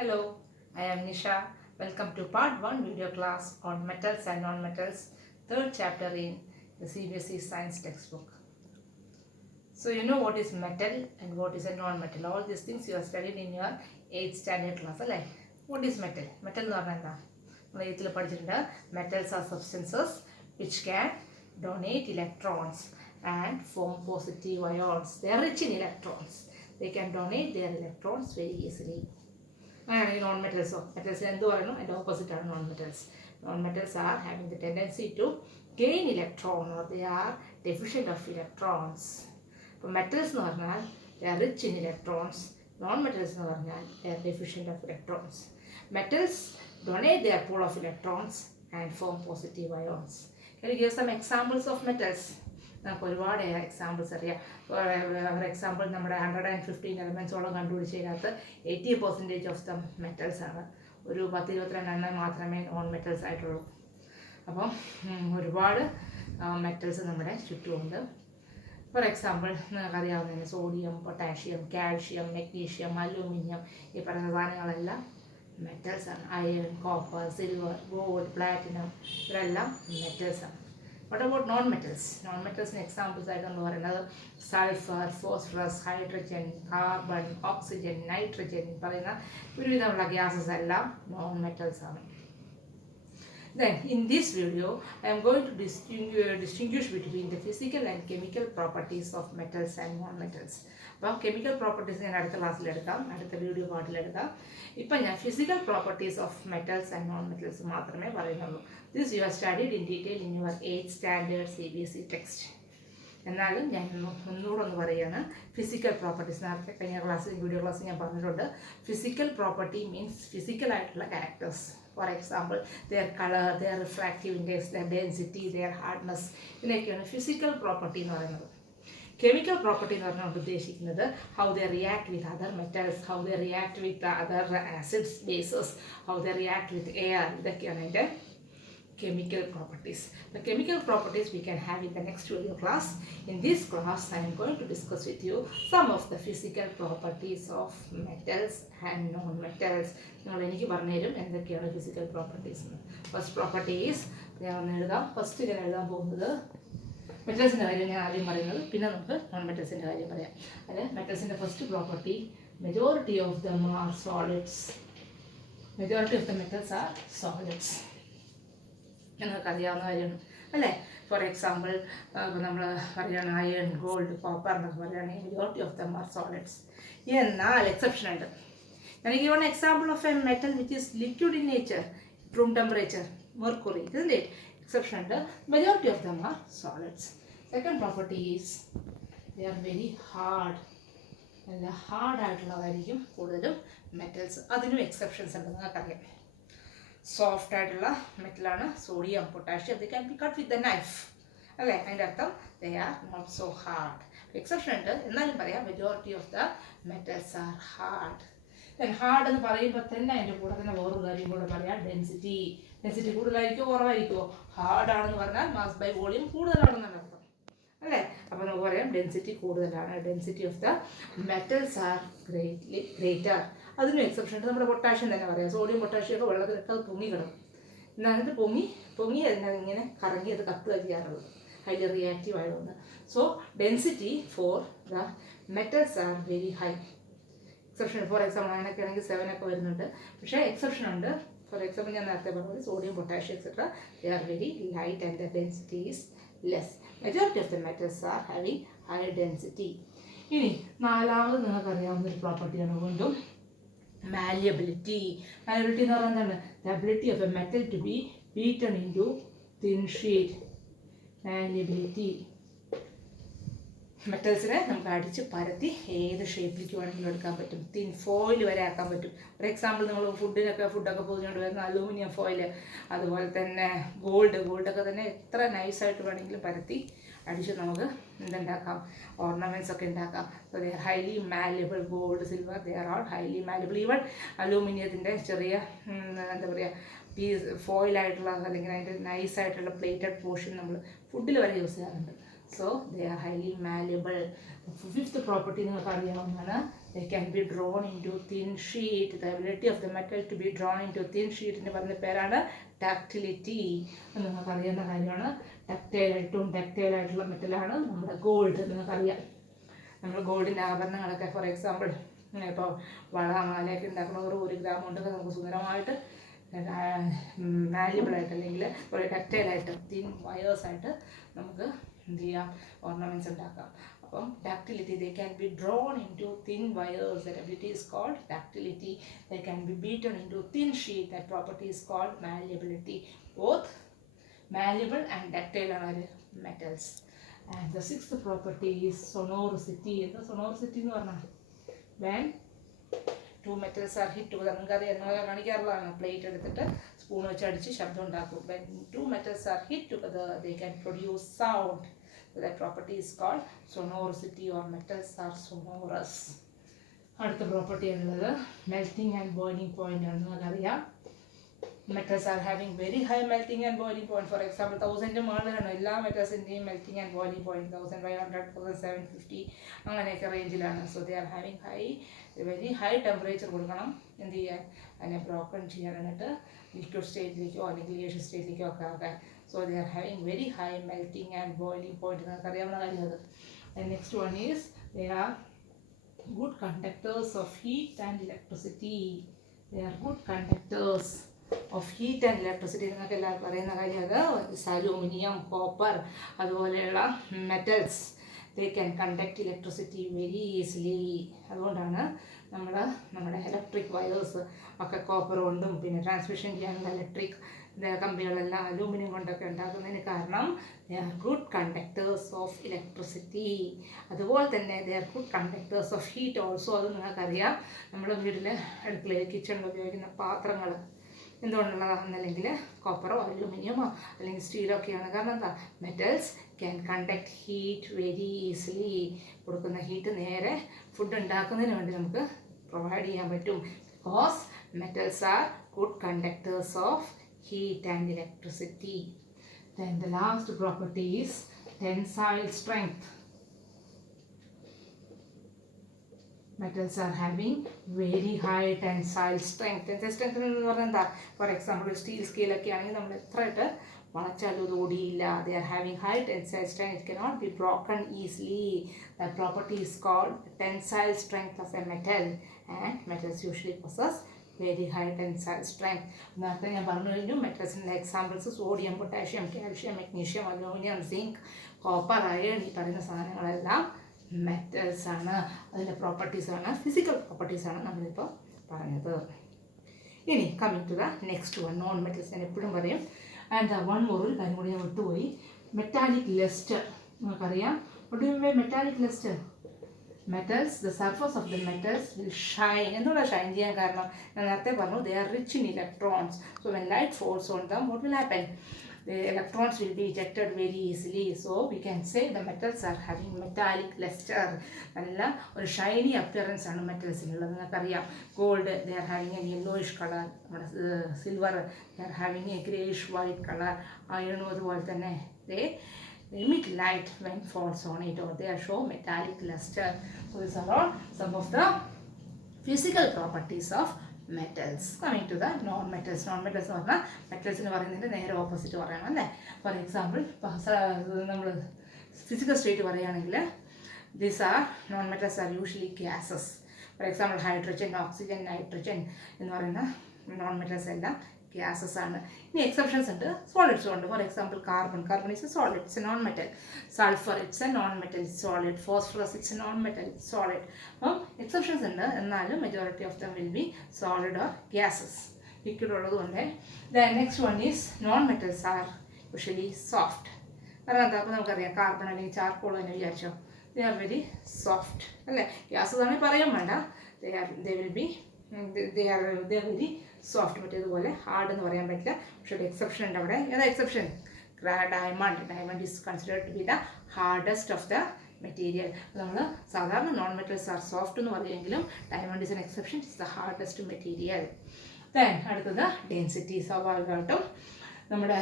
Hello, I am Nisha. Welcome to part 1 video class on metals and non-metals, third chapter in the CBSE science textbook. So you know what is metal and what is a non-metal. All these things you have studied in your 8th standard class. What is metal? Metal എന്ന് പറഞ്ഞാൽ എന്താ? നമ്മൾ 8th പഠിച്ചിട്ടുണ്ട്. Metals are substances which can donate electrons and form positive ions. They are rich in electrons. They can donate their electrons very easily. അങ്ങനെയാണെങ്കിൽ non മെറ്റൽസോ മെറ്റൽസിന് എന്ത് പറയുന്നു അതിൻ്റെ ഓപ്പോസിറ്റ് ആണ് non metals. Non metals are having the tendency to gain electron or they are deficient of electrons. അപ്പോൾ metals എന്ന് പറഞ്ഞാൽ they are rich in electrons. Non metals എന്ന് പറഞ്ഞാൽ they are deficient of electrons. Metals donate their pool of electrons and form positive ions. Can you give some examples of metals? നമുക്ക് ഒരുപാട് examples അറിയാം. For example നമ്മുടെ 115 എലമെൻസോളം കണ്ടുപിടിച്ചതിനകത്ത് 80% of the metals ആണ്. ഒരു 10-22 മാത്രമേ non metals ആയിട്ടുള്ളൂ. അപ്പം ഒരുപാട് മെറ്റൽസ് നമ്മുടെ ചുറ്റുമുണ്ട്. ഫോർ എക്സാമ്പിൾ നിങ്ങൾക്കറിയാവുന്നതിന് sodium, potassium, calcium, magnesium, aluminium, ഈ പറയുന്ന സാധനങ്ങളെല്ലാം മെറ്റൽസ് ആണ്. Iron, copper, silver, gold, platinum ഇവരെല്ലാം മെറ്റൽസ് ആണ്. What about non-metals? Non-metals examples ആയിട്ടെന്ന് പറയുന്നത് sulphur, phosphorus, hydrogen, carbon, oxygen, nitrogen പറയുന്ന ഒരുവിധമുള്ള ഗ്യാസസ് എല്ലാം നോൺ മെറ്റൽസ് ആണ്. Then in this video I am going to distinguish between the physical and chemical properties of metals and non-metals. അപ്പോൾ chemical properties ഞാൻ അടുത്ത ക്ലാസ്സിലെടുക്കാം, അടുത്ത വീഡിയോ പാർട്ടിലെടുക്കാം. ഇപ്പം ഞാൻ physical properties of metals and non metals മാത്രമേ പറയുന്നുള്ളൂ. This you have studied in detail in your 8th standard CBSE text. എന്നാലും ഞാൻ ഒന്നുകൂടെ ഒന്ന് പറയുകയാണ്. ഫിസിക്കൽ പ്രോപ്പർട്ടീസ് നേരത്തെ കഴിഞ്ഞ ക്ലാസ്സിൽ വീഡിയോ ക്ലാസ്സിൽ ഞാൻ പറഞ്ഞിട്ടുണ്ട്. ഫിസിക്കൽ പ്രോപ്പർട്ടി മീൻസ് ഫിസിക്കലായിട്ടുള്ള characters. For example their colour, their refractive index, their density, their hardness, ഇതിനൊക്കെയാണ് ഫിസിക്കൽ പ്രോപ്പർട്ടി എന്ന് പറയുന്നത്. കെമിക്കൽ പ്രോപ്പർട്ടി എന്ന് പറഞ്ഞാൽ ഉദ്ദേശിക്കുന്നത് how they react with other metals, how they react with other acids, bases, how they react with air, ഇതൊക്കെയാണ് അതിൻ്റെ chemical properties. The chemical properties we can have in the next video class. In this class I am going to discuss with you some of the physical properties of metals and non-metals. നിങ്ങൾ എനിക്ക് പറഞ്ഞുതരും എന്തൊക്കെയാണ് physical properties എന്ന്. First properties ഞാൻ എഴുതാം. First ഞാൻ എഴുതാൻ പോകുന്നത് മെറ്റൽസിൻ്റെ കാര്യം ഞാൻ ആദ്യം പറയുന്നത്, പിന്നെ നമുക്ക് നോൺ മെറ്റൽസിൻ്റെ കാര്യം പറയാം. അല്ലെ മെറ്റൽസിൻ്റെ first property, majority of them are solids. Majority of the metals are solids. നിങ്ങൾക്ക് അറിയാവുന്ന കാര്യമാണ് അല്ലേ. ഫോർ എക്സാമ്പിൾ ഇപ്പോൾ നമ്മൾ പറയുകയാണ് അയൺ, ഗോൾഡ്, കോപ്പർ എന്നൊക്കെ പറയുകയാണെങ്കിൽ majority of them are solids. എന്നാൽ എക്സെപ്ഷൻ ഉണ്ട്. എനിക്ക് given example of A metal which is liquid in nature, room temperature, mercury, ഇതിൻ്റെ എക്സെപ്ഷൻ ഉണ്ട്. Majority of them are solids. Second property is they are very hard. നല്ല ഹാർഡായിട്ടുള്ളതായിരിക്കും കൂടുതലും metals. അതിനും exceptions ഉണ്ട്, നിങ്ങൾക്കറിയാം. സോഫ്റ്റ് ആയിട്ടുള്ള മെറ്റലാണ് sodium, potassium. They can be cut with the knife അല്ലേ. അതിൻ്റെ അർത്ഥം they are not so hard. Exception ഉണ്ട്, എന്നാലും പറയാം majority of the metals are hard. Then hard എന്ന് പറയുമ്പോൾ തന്നെ അതിൻ്റെ കൂടെ തന്നെ വേറൊരു കാര്യം കൂടെ പറയാം, ഡെൻസിറ്റി. ഡെൻസിറ്റി കൂടുതലായിരിക്കുമോ കുറവായിരിക്കുമോ? ഹാർഡാണെന്ന് പറഞ്ഞാൽ മാസ് ബൈ വോളിയം കൂടുതലാണെന്നാണ് അർത്ഥം അല്ലേ. അപ്പോൾ നമുക്ക് പറയാം ഡെൻസിറ്റി കൂടുതലാണ്. Density of the metals R greater. അതിനും എക്സെപ്ഷൻ ഉണ്ട്. നമ്മുടെ പൊട്ടാഷ്യം തന്നെ പറയാം. സോഡിയം, പൊട്ടാഷ്യം ഒക്കെ വെള്ളത്തിലിട്ട് അത് പൊങ്ങി കിടക്കും. എന്നിട്ട് പൊങ്ങി അതിനെ കറങ്ങി അത് കത്തുക ചെയ്യാറുള്ളത്, ഹൈലി റിയാക്റ്റീവ് ആയതുകൊണ്ട്. So density for the metals are very high. Exception for example അങ്ങനെയൊക്കെ ആണെങ്കിൽ 7 ഒക്കെ വരുന്നുണ്ട്. പക്ഷേ എക്സെപ്ഷൻ ഉണ്ട്. ഫോർ എക്സാമ്പിൾ ഞാൻ നേരത്തെ പറഞ്ഞത് sodium, potassium etcetera they are very light and the density is less. Majority of the metals are having high density. ഇനി നാലാമത് നിങ്ങൾക്കറിയാവുന്നൊരു പ്രോപ്പർട്ടിയാണ് വീണ്ടും malleability. Malleability എന്ന് പറഞ്ഞാൽ എന്താണ്? The ability of a metal to be beaten into thin sheet. Malleability. മെറ്റൽസിനെ നമുക്ക് അടിച്ച് പരത്തി ഏത് ഷേപ്പിലേക്ക് വേണമെങ്കിലും എടുക്കാൻ പറ്റും. തിൻ ഫോയിൽ വരെ ആക്കാൻ പറ്റും. ഫോർ എക്സാമ്പിൾ നിങ്ങൾ ഫുഡൊക്കെ പൊതിഞ്ഞുകൊണ്ട് വരുന്ന അലൂമിനിയം ഫോയിൽ, അതുപോലെ തന്നെ ഗോൾഡൊക്കെ തന്നെ എത്ര നൈസായിട്ട് വേണമെങ്കിലും പരത്തി അടിച്ച് നമുക്ക് എന്തുണ്ടാക്കാം, ഓർണമെൻറ്റ്സ് ഒക്കെ ഉണ്ടാക്കാം. So they are highly malleable. Gold, silver, they are all highly malleable. Even അലൂമിനിയത്തിൻ്റെ ചെറിയ എന്താ പറയുക പീസ് ഫോയിലായിട്ടുള്ള അല്ലെങ്കിൽ അതിൻ്റെ നൈസായിട്ടുള്ള പ്ലേറ്റഡ് പോർഷൻ നമ്മൾ ഫുഡിൽ വരെ യൂസ് ചെയ്യാറുണ്ട്. So they are highly malleable. The fifth property നിങ്ങൾക്ക് അറിയാവുന്നതാണ്, they can be drawn into thin sheet. The ability of the metal to be drawn into thin sheet എന്ന് പറയുന്ന പേരാണ് ഡക്റ്റിലിറ്റി. അത് നിങ്ങൾക്ക് അറിയുന്ന കാര്യമാണ്. ഡക്റ്റൈൽ ആയിട്ടുള്ള മെറ്റലാണ് നമ്മുടെ ഗോൾഡ്. നിങ്ങൾക്കറിയാം, നമ്മൾ ഗോൾഡിൻ്റെ ആഭരണങ്ങളൊക്കെ ഫോർ എക്സാമ്പിൾ ഇപ്പോൾ വള മാലയൊക്കെ ഉണ്ടാക്കണവർ 1 ഗ്രാം കൊണ്ടൊക്കെ നമുക്ക് സുന്ദരമായിട്ട് വാല്യുബിളായിട്ട് അല്ലെങ്കിൽ ഒരു ഡക്റ്റൈലായിട്ട് തിൻ വയേഴ്സായിട്ട് നമുക്ക് എന്ത് ചെയ്യാം, ഓർണമെൻറ്റ്സ് ഉണ്ടാക്കാം. അപ്പം ductility, they can be drawn into thin wires. That ability is called ductility. They can be beaten into thin sheet. That property is called malleability. Both malleable and ductile are metals. And the 6th property is sonoricity. The sonoricity എന്ന് പറഞ്ഞാൽ when two metals are hit together, നിങ്ങൾക്ക് കാണിക്കാറുള്ളതാണ്. Plate എടുത്തിട്ട് spoon വെച്ച് അടിച്ച് ശബ്ദം ഉണ്ടാക്കും. When two metals are hit together, they can produce sound. So that property is called sonoricity, or metals are sonorous. അടുത്ത property ഉള്ളത് മെൽറ്റിംഗ് ആൻഡ് ബോയിലിംഗ് പോയിന്റ് ആണ്. നിങ്ങൾക്കറിയാം, metals are having very high melting and boiling point. For example, 1000 മുകളിലാണ് എല്ലാ മെറ്റൽസിൻ്റെയും melting and boiling point. 1500, 1750 അങ്ങനെയൊക്കെ റേഞ്ചിലാണ്. So they are having very high temperature കൊടുക്കണം എന്ത് ചെയ്യാൻ, അതിനെ ബ്രോക്കൺ ചെയ്യാനായിട്ട് ലിക്വിഡ് സ്റ്റേറ്റിലേക്കോ അല്ലെങ്കിൽ ഗ്യാസ് സ്റ്റേറ്റിലേക്കോ ഒക്കെ ആക്കാൻ. So they are having very high melting and boiling point. നിങ്ങൾക്ക് അറിയാവുന്ന കാര്യം അത്. Next one is they are good conductors of heat and electricity. They are good conductors of heat and electricity. നിങ്ങൾക്ക് എല്ലാവർക്കും അറിയുന്ന കാര്യം അത്. അലൂമിനിയം, കോപ്പർ അതുപോലെയുള്ള metals they can conduct electricity very easily. അതുകൊണ്ടാണ് നമ്മുടെ ഇലക്ട്രിക് വയേഴ്സ് ഒക്കെ കോപ്പർ കൊണ്ടും പിന്നെ ട്രാൻസ്മിഷൻ ചെയ്യാനുള്ള ഇലക്ട്രിക് കമ്പികളെല്ലാം അലൂമിനിയം കൊണ്ടൊക്കെ ഉണ്ടാക്കുന്നതിന് കാരണം they are good conductors of electricity. അതുപോലെ തന്നെ they are good conductors of heat also. അത് നിങ്ങൾക്കറിയാം, നമ്മുടെ വീട്ടിൽ അടുക്കളയിൽ കിച്ചണിൽ ഉപയോഗിക്കുന്ന പാത്രങ്ങൾ എന്തുകൊണ്ടുള്ളതാണെന്നല്ലെങ്കിൽ കോപ്പറോ അലൂമിനിയമോ അല്ലെങ്കിൽ സ്റ്റീലോ ഒക്കെയാണ്. കാരണം എന്താ, metals can conduct heat very easily. കൊടുക്കുന്ന ഹീറ്റ് നേരെ ഫുഡ് ഉണ്ടാക്കുന്നതിന് വേണ്ടി നമുക്ക് പ്രൊവൈഡ് ചെയ്യാൻ പറ്റും. Because metals are good conductors of heat and electricity. Then the last property is tensile strength. Metals are having very high tensile strength. Tensile strength എന്ന് പറഞ്ഞാൽ എന്താ, ഫോർ എക്സാമ്പിൾ സ്റ്റീൽ സ്കെയിലൊക്കെ ആണെങ്കിൽ നമ്മൾ എത്ര ഇട്ട് വളച്ചാലും അത് ഓടിയില്ല. They are having high tensile strength. It cannot be broken easily. That property is called tensile strength of a metal, and metals usually possess very high tensile strength. നേരത്തെ ഞാൻ പറഞ്ഞു കഴിഞ്ഞു മെറ്റൽസിൻ്റെ examples sodium, potassium, calcium, magnesium, aluminium, zinc, copper, iron, ഈ പറയുന്ന സാധനങ്ങളെല്ലാം metals ആണ്. അതിൻ്റെ പ്രോപ്പർട്ടീസാണ്, ഫിസിക്കൽ പ്രോപ്പർട്ടീസാണ് നമ്മളിപ്പോൾ പറഞ്ഞത്. ഇനി coming to the next one, non metals. ഞാൻ എപ്പോഴും പറയും. ആൻഡ് വൺ മോർ, ഒരു കാര്യം കൂടി ഞാൻ വിട്ടുപോയി, മെറ്റാലിക് ലെസ്റ്റർ. നിങ്ങൾക്കറിയാം, metallic Leicester metals, the surface of the metals will shine. എന്തുകൊണ്ടാണ് ഷൈൻ ചെയ്യാൻ കാരണം, ഞാൻ നേരത്തെ പറഞ്ഞു, they are rich in electrons. So when light falls on them, what will happen? The electrons will be ejected very easily. So we can say the metals are having metallic luster. നല്ല ഒരു Shiny appearance ആണ് മെറ്റൽസിനുള്ളത്. നിങ്ങൾക്കറിയാം, gold they are having a yellowish color. നമ്മുടെ silver they are having a greyish white color. അയണും അതുപോലെ തന്നെ they emit light when falls on it, or they show metallic luster. So these are all some of the physical properties of metals. Coming to the non-metals. Non-metals എന്ന് പറഞ്ഞാൽ മെറ്റൽസിന് പറയുന്നതിൻ്റെ നേരെ opposite പറയണം അല്ലേ. For example നമ്മൾ physical state പറയുകയാണെങ്കിൽ these are non-metals are usually gases. For example hydrogen, oxygen, nitrogen എന്ന് പറയുന്ന non-metals എല്ലാം gases ആണ്. ഇനി എക്സെപ്ഷൻസ് ഉണ്ട്, സോളിഡ്സും ഉണ്ട്. For example carbon is a solid, it's a non metal. Sulphur it's a non metal, it's solid. Phosphorus it's a non metal, it's solid. അപ്പം exceptions ഉണ്ട്, എന്നാലും majority of them will be solid or gases, liquid ഉള്ളതുകൊണ്ട്. The next one is non metals are usually soft. കാരണം എന്താ, അപ്പോൾ നമുക്കറിയാം carbon അല്ലെങ്കിൽ charcoal എന്ന് വിചാരിച്ചോ, ദേ ആർ വെരി സോഫ്റ്റ് അല്ലേ. ഗ്യാസസ് ആണെങ്കിൽ പറയാൻ വേണ്ട, they will be very soft. മറ്റേതുപോലെ ഹാർഡ് എന്ന് പറയാൻ പറ്റില്ല. പക്ഷേ ഒരു എക്സെപ്ഷൻ ഉണ്ട് അവിടെ. ഏതാ exception? Diamond is considered to be the hardest of the material. നമ്മൾ സാധാരണ നോൺ മെറ്റൽസ് ആർ സോഫ്റ്റ് എന്ന് പറയുമെങ്കിലും diamond is an exception, it's the hardest material. Then അടുത്തത് ഡെൻസിറ്റി. സ്വാഭാവികമായിട്ടും നമ്മുടെ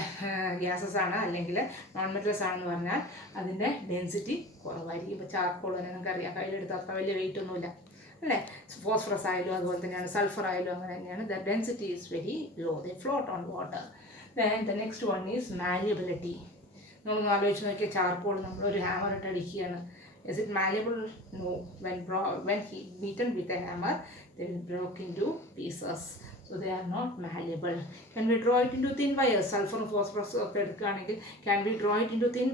ഗ്യാസസ് ആണ് അല്ലെങ്കിൽ നോൺ മെറ്റൽസ് ആണെന്ന് പറഞ്ഞാൽ അതിൻ്റെ ഡെൻസിറ്റി കുറവായിരിക്കും. ഇപ്പോൾ ചാർക്കോൾ തന്നെ നമുക്കറിയാം, കയ്യിലെടുത്ത് അത്ര വലിയ വെയിറ്റ് ഒന്നുമില്ല, അല്ലേ? ഫോസ്ഫറസ് ആയാലും അതുപോലെ തന്നെയാണ്, സൾഫർ ആയാലും അങ്ങനെ തന്നെയാണ്. The density is very low, they float on water. Then the next one is malleability. നമ്മളൊന്ന് ആലോചിച്ച് നോക്കിയാൽ ചാർക്കോൾ നമ്മളൊരു ഹാമർ ഇട്ട് അടിക്കുകയാണ്. Is it malleable? No. When he beaten with a hammer, they will break into pieces. So they are not malleable. Can we draw it into thin wires? Sulfur and phosphorus ഒക്കെ എടുക്കുകയാണെങ്കിൽ can we draw it into thin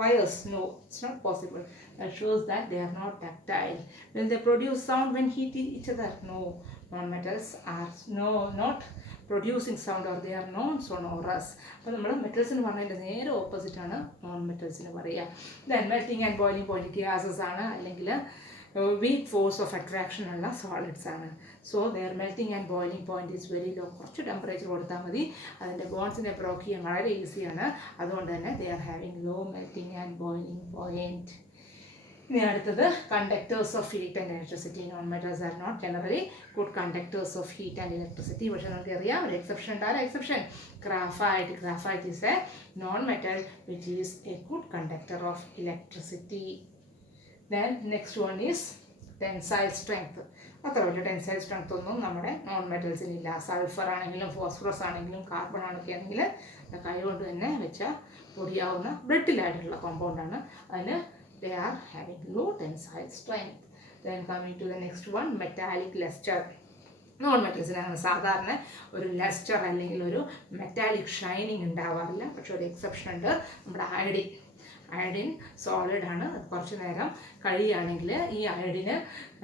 wires? No, it's not possible. That shows that they are not ductile. Will they produce sound when hit each other? No. Non-metals are not producing sound, or they are non-sonorous. അപ്പോൾ നമ്മൾ മെറ്റൽസിന് പറഞ്ഞതിൻ്റെ നേരെ ഓപ്പോസിറ്റാണ് non മെറ്റൽസിന് പറയുക. Then melting and boiling point gases ആണ്, അല്ലെങ്കിൽ weak force of attraction ഉള്ള solids ആണ്. So their melting and boiling point is very low. കുറച്ച് ടെമ്പറേച്ചർ കൊടുത്താൽ മതി, അതിൻ്റെ ബോൺസിനെ ബ്രോക്ക് ചെയ്യാൻ വളരെ ഈസിയാണ്. അതുകൊണ്ട് തന്നെ they are having low melting and boiling point. ഇനി അടുത്തത് conductors of heat and electricity. Non metals are not generally good conductors of heat and electricity. പക്ഷേ നമുക്കറിയാം ഒരു എക്സെപ്ഷൻ ഉണ്ട്. ആ exception graphite. Graphite is a non metal which is a good conductor of electricity. Then next one is tensile strength. അത്ര വലിയ tensile strength ഒന്നും നമ്മുടെ non മെറ്റൽസിനില്ല. സൾഫർ ആണെങ്കിലും ഫോസ്ഫറസ് ആണെങ്കിലും കാർബൺ ആണെങ്കിൽ കൈ കൊണ്ട് തന്നെ വെച്ചാൽ പൊടിയാവുന്ന ബ്രിട്ടിലായിട്ടുള്ള കോമ്പൗണ്ടാണ്. അതിന് they are having low tensile strength. Then coming to the next one, metallic luster. Non മെറ്റൽസിനാണ് സാധാരണ ഒരു ലസ്റ്റർ അല്ലെങ്കിൽ ഒരു മെറ്റാലിക് ഷൈനിങ് ഉണ്ടാവാറില്ല. പക്ഷെ ഒരു എക്സെപ്ഷൻ ഉണ്ട്, നമ്മുടെ അയഡിൻ സോളിഡ് ആണ്. കുറച്ച് നേരം കഴിയുകയാണെങ്കിൽ ഈ അയഡിന്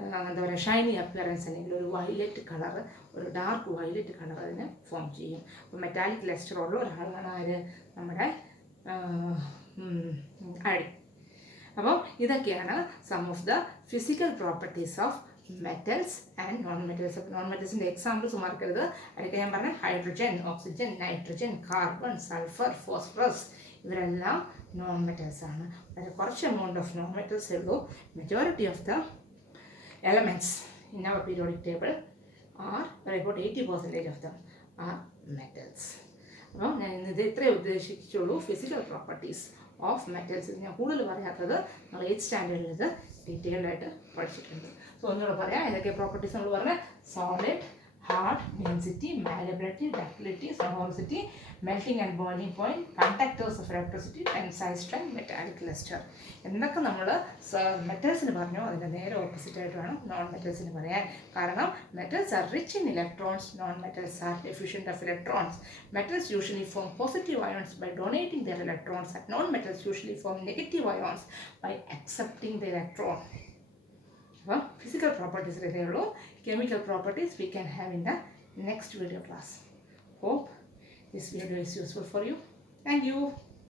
എന്താ പറയുക, ഷൈനി അപ്പിയറൻസ് അല്ലെങ്കിൽ ഒരു വയലറ്റ് കളർ, ഒരു ഡാർക്ക് വയലറ്റ് കളർ അതിന് ഫോം ചെയ്യും. അപ്പോൾ മെറ്റാലിക് ലസ്റ്റർ ഉള്ള ഒരാളാണ് ആര്, നമ്മുടെ അയഡിൻ. അപ്പോൾ ഇതൊക്കെയാണ് some of the physical properties of metals and non metals. Non മെറ്റൽസിൻ്റെ എക്സാമ്പിൾസ് മറക്കരുത്. അതൊക്കെ ഞാൻ പറഞ്ഞ hydrogen, oxygen, nitrogen, carbon, sulphur, phosphorus, ഇവരെല്ലാം നോൺ മെറ്റൽസ് ആണ്. വളരെ കുറച്ച് എമൗണ്ട് ഓഫ് നോൺ മെറ്റൽസേ ഉള്ളൂ. Majority of the elements in our periodic table are about 80% of them are metals. അപ്പോൾ ഞാൻ ഇന്നത് ഇത്രയേ ഉദ്ദേശിച്ചുള്ളൂ, ഫിസിക്കൽ പ്രോപ്പർട്ടീസ് ഓഫ് മെറ്റൽസ്. ഞാൻ കൂടുതൽ പറയാത്തത് നമ്മൾ 8th സ്റ്റാൻഡേർഡിൽ ഇത് ഡീറ്റെയിൽഡ് ആയിട്ട് പഠിച്ചിട്ടുണ്ട്. സോ ഒന്നുകൂടെ പറയാം, ഏതൊക്കെ പ്രോപ്പർട്ടീസ് നമ്മൾ പറഞ്ഞാൽ solid, hard, density, malleability, ductility, sonority, melting and boiling point, conductors of electricity, tensile strength, metallic luster. എന്തൊക്കെ നമ്മൾ മെറ്റൽസിന് പറഞ്ഞോ അതിൻ്റെ നേരെ ഓപ്പോസിറ്റ് ആയിട്ട് വേണം നോൺ മെറ്റൽസിന് പറയാൻ. കാരണം metals are rich in electrons, non metals R deficient of electrons. Metals usually form positive ions by donating their electrons, and non-metals usually form negative ions by accepting the electron. Well, physical properties are chemical properties we can have in the next video class. Hope this video is useful for you. Thank you.